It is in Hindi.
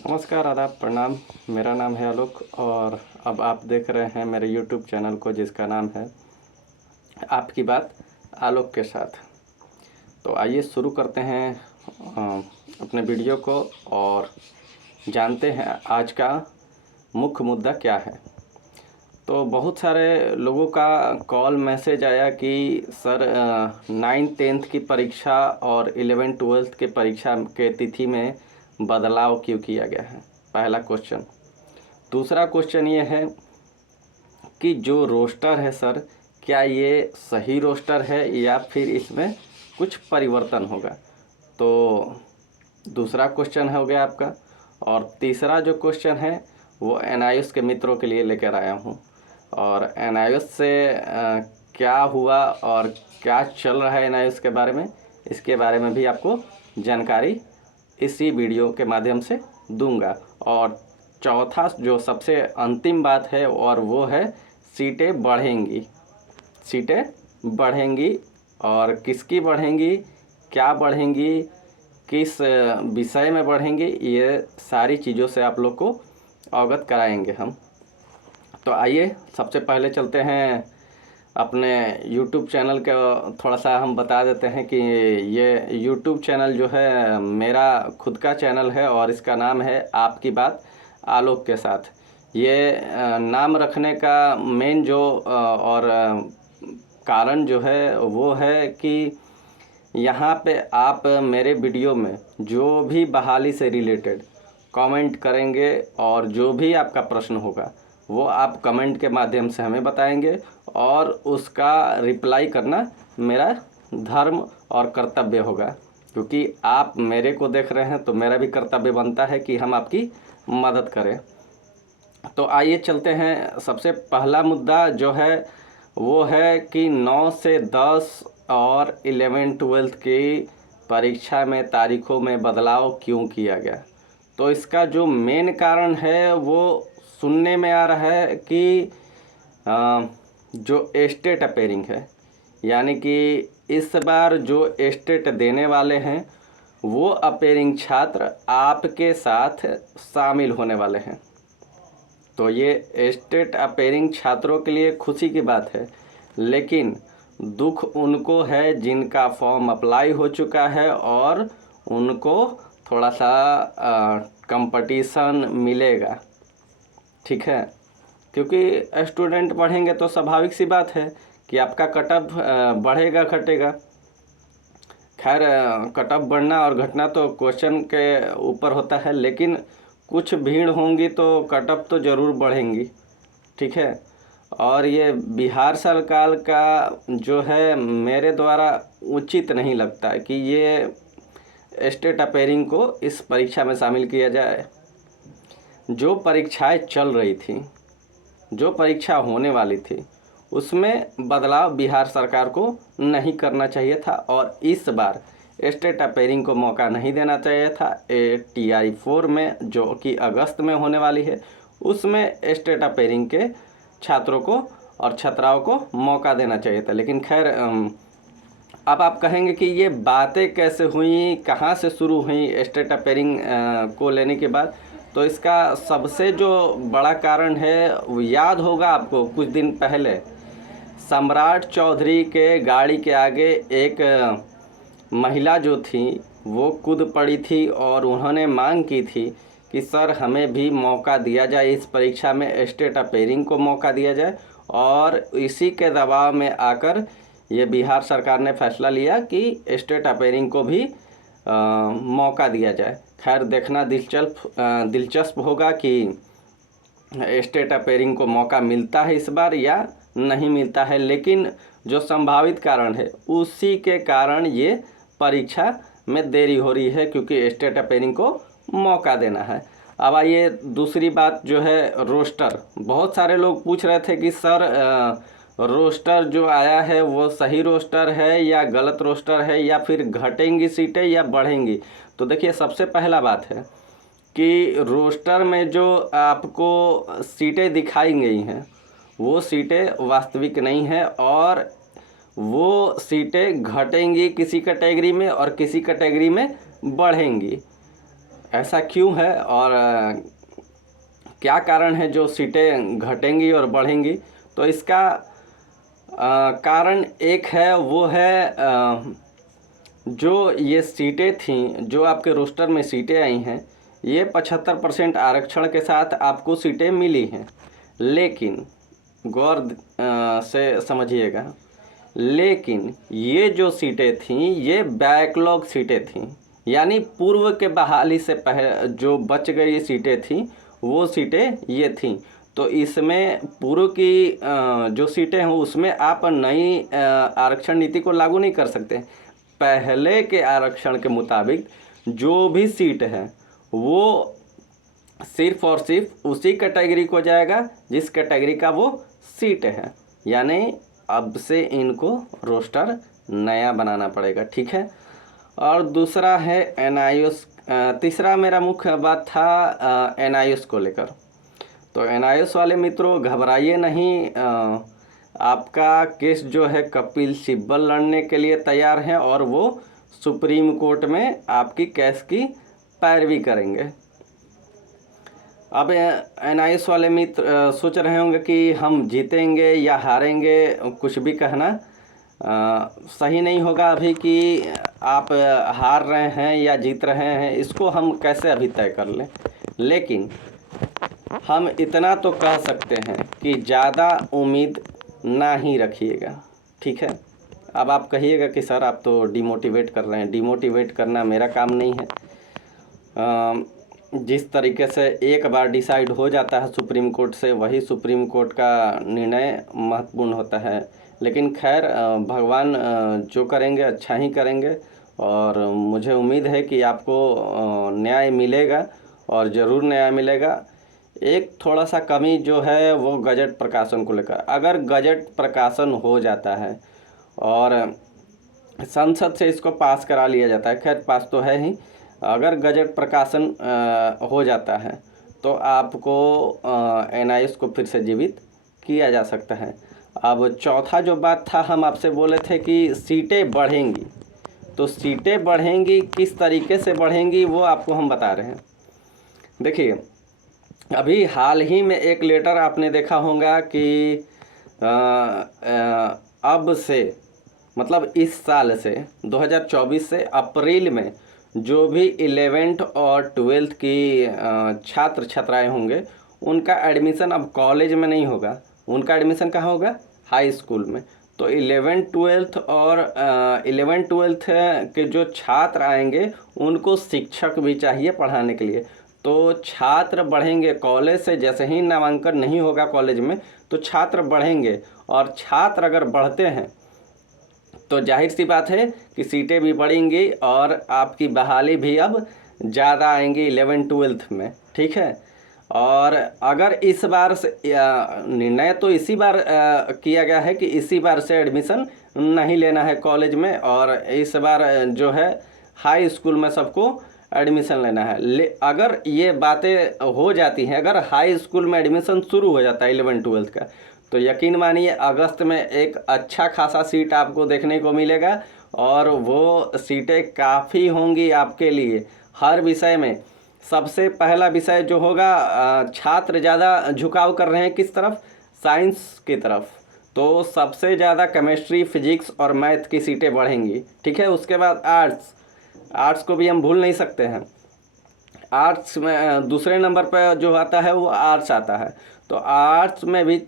नमस्कार, आदाब, प्रणाम। मेरा नाम है आलोक और अब आप देख रहे हैं मेरे यूट्यूब चैनल को जिसका नाम है आपकी बात आलोक के साथ। तो आइए शुरू करते हैं अपने वीडियो को और जानते हैं आज का मुख्य मुद्दा क्या है। तो बहुत सारे लोगों का कॉल मैसेज आया कि सर 9th-10th की परीक्षा और 11th-12th के परीक्षा के तिथि में बदलाव क्यों किया गया है, पहला क्वेश्चन। दूसरा क्वेश्चन ये है कि जो रोस्टर है सर, क्या ये सही रोस्टर है या फिर इसमें कुछ परिवर्तन होगा। तो दूसरा क्वेश्चन हो गया आपका। और तीसरा जो क्वेश्चन है वो एनआईएस के मित्रों के लिए लेकर आया हूँ और एनआईएस से क्या हुआ और क्या चल रहा है एनआईएस के बारे में, इसके बारे में भी आपको जानकारी इसी वीडियो के माध्यम से दूंगा। और चौथा जो सबसे अंतिम बात है और वो है सीटें बढ़ेंगी। सीटें बढ़ेंगी और किसकी बढ़ेंगी, क्या बढ़ेंगी, किस विषय में बढ़ेंगी, ये सारी चीज़ों से आप लोग को अवगत कराएंगे हम। तो आइए सबसे पहले चलते हैं अपने YouTube चैनल का। थोड़ा सा हम बता देते हैं कि ये YouTube चैनल जो है मेरा खुद का चैनल है और इसका नाम है आपकी बात आलोक के साथ। ये नाम रखने का मेन जो और कारण जो है वो है कि यहाँ पे आप मेरे वीडियो में जो भी बहाली से रिलेटेड कमेंट करेंगे और जो भी आपका प्रश्न होगा वो आप कमेंट के माध्यम से हमें बताएंगे और उसका रिप्लाई करना मेरा धर्म और कर्तव्य होगा, क्योंकि आप मेरे को देख रहे हैं तो मेरा भी कर्तव्य बनता है कि हम आपकी मदद करें। तो आइए चलते हैं। सबसे पहला मुद्दा जो है वो है कि 9 से 10 और 11th-12th की परीक्षा में तारीखों में बदलाव क्यों किया गया। तो इसका जो मेन कारण है वो सुनने में आ रहा है कि जो स्टेट अपेयरिंग है, यानी कि इस बार जो स्टेट देने वाले हैं वो अपेयरिंग छात्र आपके साथ शामिल होने वाले हैं। तो ये स्टेट अपेयरिंग छात्रों के लिए खुशी की बात है, लेकिन दुख उनको है जिनका फॉर्म अप्लाई हो चुका है और उनको थोड़ा सा कंपटीशन मिलेगा। ठीक है, क्योंकि स्टूडेंट बढ़ेंगे तो स्वाभाविक सी बात है कि आपका कटअप बढ़ेगा घटेगा। खैर कटअप बढ़ना और घटना तो क्वेश्चन के ऊपर होता है, लेकिन कुछ भीड़ होंगी तो कटअप तो ज़रूर बढ़ेंगी। ठीक है, और ये बिहार सरकार का जो है मेरे द्वारा उचित नहीं लगता कि ये स्टेट अपेयरिंग को इस परीक्षा में शामिल किया जाए। जो परीक्षाएं चल रही थी, जो परीक्षा होने वाली थी, उसमें बदलाव बिहार सरकार को नहीं करना चाहिए था और इस बार स्टेट अपेयरिंग को मौका नहीं देना चाहिए था। TRE 4 में जो कि अगस्त में होने वाली है उसमें स्टेट अपेयरिंग के छात्रों को और छात्राओं को मौका देना चाहिए था। लेकिन खैर अब आप कहेंगे कि ये बातें कैसे हुई, कहाँ से शुरू हुई स्टेट अपेयरिंग को लेने के बाद। तो इसका सबसे जो बड़ा कारण है वो याद होगा आपको, कुछ दिन पहले सम्राट चौधरी के गाड़ी के आगे एक महिला जो थी वो कूद पड़ी थी और उन्होंने मांग की थी कि सर हमें भी मौका दिया जाए, इस परीक्षा में स्टेट अपेयरिंग को मौका दिया जाए। और इसी के दबाव में आकर ये बिहार सरकार ने फैसला लिया कि स्टेट अपेयरिंग को भी मौका दिया जाए। खैर देखना दिलचस्प होगा कि स्टेट अपेयरिंग को मौका मिलता है इस बार या नहीं मिलता है, लेकिन जो संभावित कारण है उसी के कारण ये परीक्षा में देरी हो रही है, क्योंकि स्टेट अपेयरिंग को मौका देना है। अब आइए दूसरी बात जो है रोस्टर। बहुत सारे लोग पूछ रहे थे कि सर रोस्टर जो आया है वो सही रोस्टर है या गलत रोस्टर है, या फिर घटेंगी सीटें या बढ़ेंगी। तो देखिए सबसे पहला बात है कि रोस्टर में जो आपको सीटें दिखाई गई हैं वो सीटें वास्तविक नहीं हैं और वो सीटें घटेंगी किसी कैटेगरी में और किसी कैटेगरी में बढ़ेंगी। ऐसा क्यों है और क्या कारण है जो सीटें घटेंगी और बढ़ेंगी? तो इसका कारण एक है, वो है जो ये सीटें थीं, जो आपके रोस्टर में सीटें आई हैं, ये 75% आरक्षण के साथ आपको सीटें मिली हैं। लेकिन गौर से समझिएगा, लेकिन ये जो सीटें थीं ये बैकलॉग सीटें थीं, यानी पूर्व के बहाली से पहले जो बच गई सीटें थीं वो सीटें ये थीं। तो इसमें पूर्व की जो सीटें हैं उसमें आप नई आरक्षण नीति को लागू नहीं कर सकते। पहले के आरक्षण के मुताबिक जो भी सीट है वो सिर्फ और सिर्फ उसी कैटेगरी को जाएगा जिस कैटेगरी का वो सीट है, यानी अब से इनको रोस्टर नया बनाना पड़ेगा, ठीक है। और दूसरा है एनआईओएस। तीसरा मेरा मुख्य बात था एनआईओएस को लेकर। तो एनआईओएस वाले मित्रों घबराइए नहीं, आपका केस जो है कपिल सिब्बल लड़ने के लिए तैयार हैं और वो सुप्रीम कोर्ट में आपकी केस की पैरवी करेंगे। अब एनआईओएस वाले मित्र सोच रहे होंगे कि हम जीतेंगे या हारेंगे, कुछ भी कहना सही नहीं होगा अभी कि आप हार रहे हैं या जीत रहे हैं, इसको हम कैसे अभी तय कर लें। लेकिन हम इतना तो कह सकते हैं कि ज़्यादा उम्मीद ना ही रखिएगा, ठीक है। अब आप कहिएगा कि सर आप तो डिमोटिवेट कर रहे हैं। डिमोटिवेट करना मेरा काम नहीं है। जिस तरीके से एक बार डिसाइड हो जाता है सुप्रीम कोर्ट से, वही सुप्रीम कोर्ट का निर्णय महत्वपूर्ण होता है। लेकिन खैर भगवान जो करेंगे अच्छा ही करेंगे और मुझे उम्मीद है कि आपको न्याय मिलेगा और ज़रूर न्याय मिलेगा। एक थोड़ा सा कमी जो है वो गजट प्रकाशन को लेकर, अगर गजट प्रकाशन हो जाता है और संसद से इसको पास करा लिया जाता है, खैर पास तो है ही, अगर गजट प्रकाशन हो जाता है तो आपको एनआईओएस को फिर से जीवित किया जा सकता है। अब चौथा जो बात था, हम आपसे बोले थे कि सीटें बढ़ेंगी, तो सीटें बढ़ेंगी किस तरीके से बढ़ेंगी वो आपको हम बता रहे हैं। देखिए अभी हाल ही में एक लेटर आपने देखा होगा कि अब से मतलब इस साल से 2024 से अप्रैल में जो भी 11th और 12th की छात्र छात्राएं होंगे उनका एडमिशन अब कॉलेज में नहीं होगा, उनका एडमिशन कहाँ होगा? हाई स्कूल में। तो 11th 12th और 11th 12th के जो छात्र आएंगे उनको शिक्षक भी चाहिए पढ़ाने के लिए। तो छात्र बढ़ेंगे, कॉलेज से जैसे ही नामांकन नहीं होगा कॉलेज में तो छात्र बढ़ेंगे, और छात्र अगर बढ़ते हैं तो जाहिर सी बात है कि सीटें भी बढ़ेंगी और आपकी बहाली भी अब ज़्यादा आएंगी 11th 12th में, ठीक है। और अगर इस बार से निर्णय तो इसी बार किया गया है कि इसी बार से एडमिशन नहीं लेना है कॉलेज में, और इस बार जो है हाई स्कूल में सबको एडमिशन लेना है। अगर ये बातें हो जाती हैं, अगर हाई स्कूल में एडमिशन शुरू हो जाता है 11th 12th का, तो यकीन मानिए अगस्त में एक अच्छा खासा सीट आपको देखने को मिलेगा और वो सीटें काफ़ी होंगी आपके लिए हर विषय में। सबसे पहला विषय जो होगा, छात्र ज़्यादा झुकाव कर रहे हैं किस तरफ? साइंस की तरफ। तो सबसे ज़्यादा केमिस्ट्री, फिजिक्स और मैथ की सीटें बढ़ेंगी, ठीक है। उसके बाद आर्ट्स को भी हम भूल नहीं सकते हैं। आर्ट्स में दूसरे नंबर पर जो आता है वो आर्ट्स आता है, तो आर्ट्स में भी